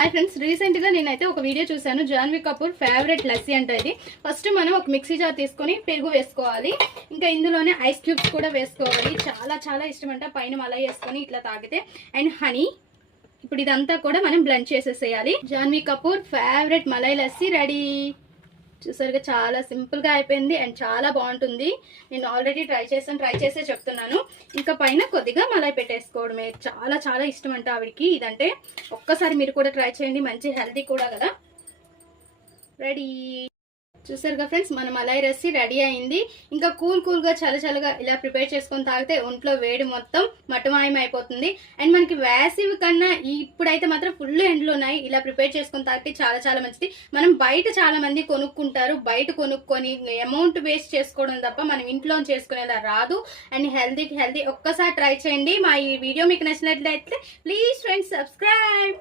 Hi friends, recent గా నేనైతే ఒక వీడియో చూసాను. జాన్వీ కపూర్ ఫేవరెట్ లస్సీ అంటే ఇది. ఫస్ట్ మనం ఒక మిక్సీ జార్ తీసుకొని పెరుగు వేసుకోవాలి. ఇంకా ఇందులోనే ఐస్ క్యూబ్స్ కూడా వేసుకోవాలి. చాలా చాలా ఇష్టం అంట. పైన మలై వేసుకొని ఇట్లా తాగితే. And honey. ఇప్పుడు ఇదంతా కూడా మనం బ్లెండ్ చేసేసేయాలి. Janhvi Kapoor favourite malai lassi ready. చూసారుగా చాలా సింపుల్ గా అయిపోయింది అండ్ చాలా బాగుంటుంది. నేను ఆల్రెడీ ట్రై చేసే చెప్తున్నాను. ఇంకా పైన కొద్దిగా మలై పెట్టేసుకోవడమే. చాలా చాలా ఇష్టం అంట ఆవిడికి ఇదంటే. ఒక్కసారి మీరు కూడా ట్రై చేయండి, మంచి హెల్తీ కూడా కదా. రెడీ. చూసారుగా ఫ్రెండ్స్, మన మలై లస్సీ రెడీ అయింది. ఇంకా కూల్ గా చల్లగా ఇలా ప్రిపేర్ చేసుకొని తాగితే ఒంట్లో వేడి మొత్తం మటమాయం అయిపోతుంది. అండ్ మనకి వేసవి కన్నా ఇప్పుడైతే మాత్రం ఫుల్ ఎండ్లు ఉన్నాయి. ఇలా ప్రిపేర్ చేసుకొని తాగితే చాలా చాలా మంచిది. మనం బయట చాలా మంది కొనుక్కుంటారు. బయట కొనుక్కొని అమౌంట్ వేస్ట్ చేసుకోవడం తప్ప మనం ఇంట్లో చేసుకునేలా రాదు. అండ్ హెల్తీ ఒక్కసారి ట్రై చేయండి. మా ఈ వీడియో మీకు నచ్చినట్లయితే ప్లీజ్ ఫ్రెండ్స్ సబ్స్క్రైబ్.